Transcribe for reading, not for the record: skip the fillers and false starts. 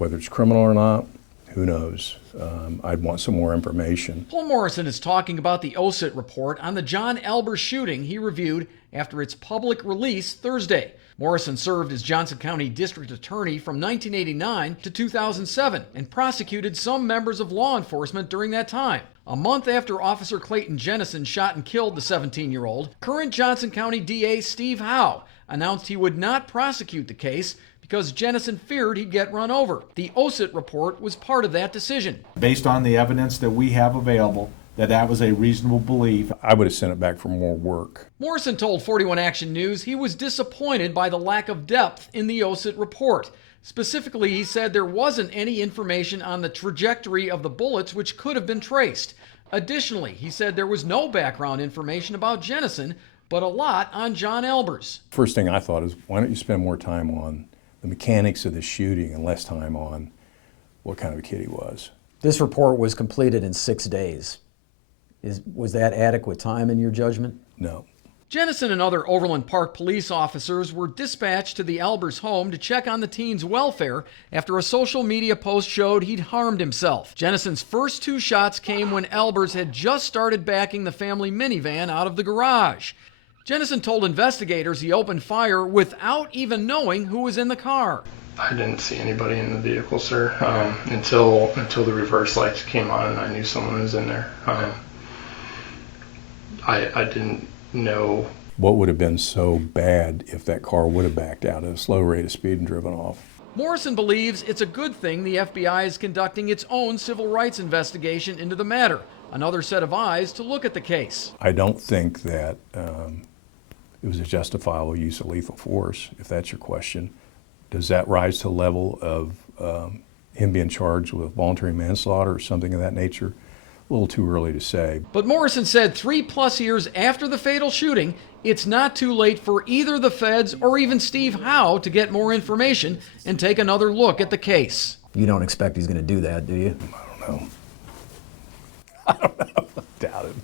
Whether it's criminal or not, who knows? I'd want some more information. Paul Morrison is talking about the OISIT report on the John Albers shooting he reviewed after its public release Thursday. Morrison served as Johnson County District Attorney from 1989 to 2007 and prosecuted some members of law enforcement during that time. A month after Officer Clayton Jennison shot and killed the 17-year-old, current Johnson County DA Steve Howe announced he would not prosecute the case because Jennison feared he'd get run over. The OISIT report was part of that decision. Based on the evidence that we have available, that was a reasonable belief. I would have sent it back for more work. Morrison told 41 Action News he was disappointed by the lack of depth in the OISIT report. Specifically, he said there wasn't any information on the trajectory of the bullets which could have been traced. Additionally, he said there was no background information about Jennison, but a lot on John Albers. First thing I thought is, why don't you spend more time on the mechanics of the shooting and less time on what kind of a kid he was? This report was completed in 6 days. Was that adequate time in your judgment? No. Jennison and other Overland Park police officers were dispatched to the Albers home to check on the teen's welfare after a social media post showed he'd harmed himself. Jennison's first 2 shots came when Albers had just started backing the family minivan out of the garage. Jennison told investigators he opened fire without even knowing who was in the car. I didn't see anybody in the vehicle, sir, until the reverse lights came on and I knew someone was in there. I didn't know. What would have been so bad if that car would have backed out at a slow rate of speed and driven off? Morrison believes it's a good thing the FBI is conducting its own civil rights investigation into the matter, another set of eyes to look at the case. I don't think that it was a justifiable use of lethal force, if that's your question. Does that rise to the level of him being charged with voluntary manslaughter or something of that nature? A little too early to say. But Morrison said 3+ years after the fatal shooting, it's not too late for either the feds or even Steve Howe to get more information and take another look at the case. You don't expect he's going to do that, do you? I don't know. I don't know. Doubt it.